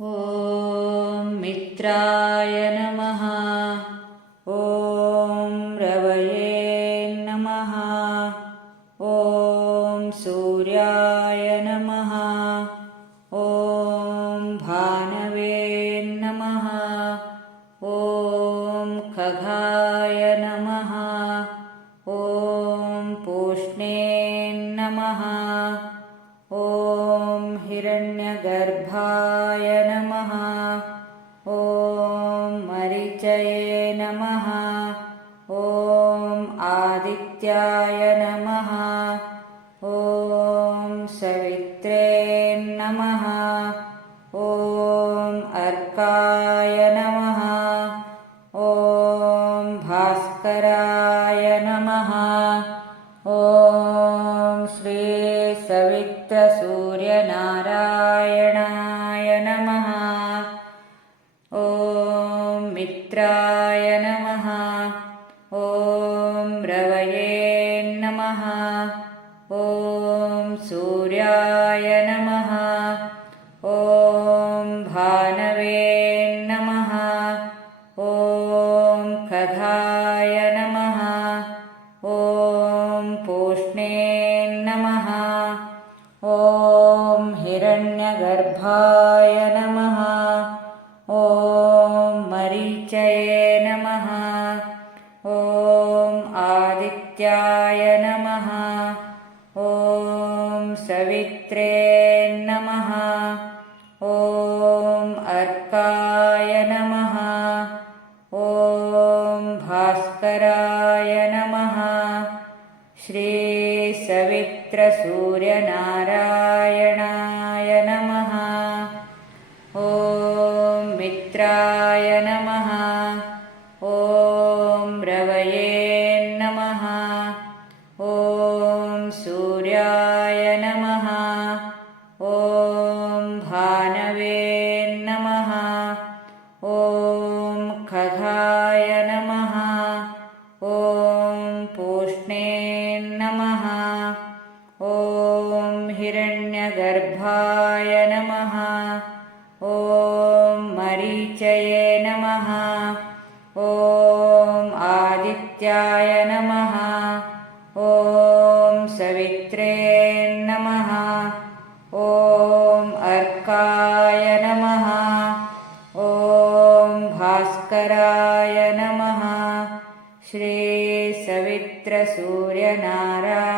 ॐ मित्राय नमः। ॐ रवये नमः। ॐ सूर्याय नमः। ॐ भानवे नमः। ॐ खगाय नमः। ॐ पूष्णे नमः। ॐ हिरण्यगर्भाय नमः। ॐ मरीचये नमः। ॐ आदित्याय नमः। ॐ सवित्रे नमः। ॐ अर्काय नमः। ॐ भास्कराय नमः। ॐ श्री सवित्रसूर्यनारायणाय नमः। ॐ मित्राय नमः। ॐ रवये नमः। ॐ सूर्याय नमः। ॐ भानवे नमः। ॐ खगाय नमः। ॐ पूष्णे नमः। ॐ हिरण्यगर्भाय नमः। ॐ मरीचये नमः। ॐ आदित्याय नमः। ॐ सवित्रे नमः। ॐ अर्काय नमः। ॐ भास्कराय नमः। श्री सवित्रसूर्यनारायणाय नमः। ॐ मित्राय नमः। ॐ रवये नमः। ॐ सूर्याय नमः। ॐ भानवे नमः। ॐ खगाय नमः। ॐ पूष्णे नमः। ॐ हिरण्यगर्भाय नमः। ॐ मरीचये नमः। ॐ आदित्याय नमः। ॐ सवित्रे नमः। ॐ अर्काय नमः। ॐ भास्कराय नमः। श्री सवित्रसूर्यनारायणाय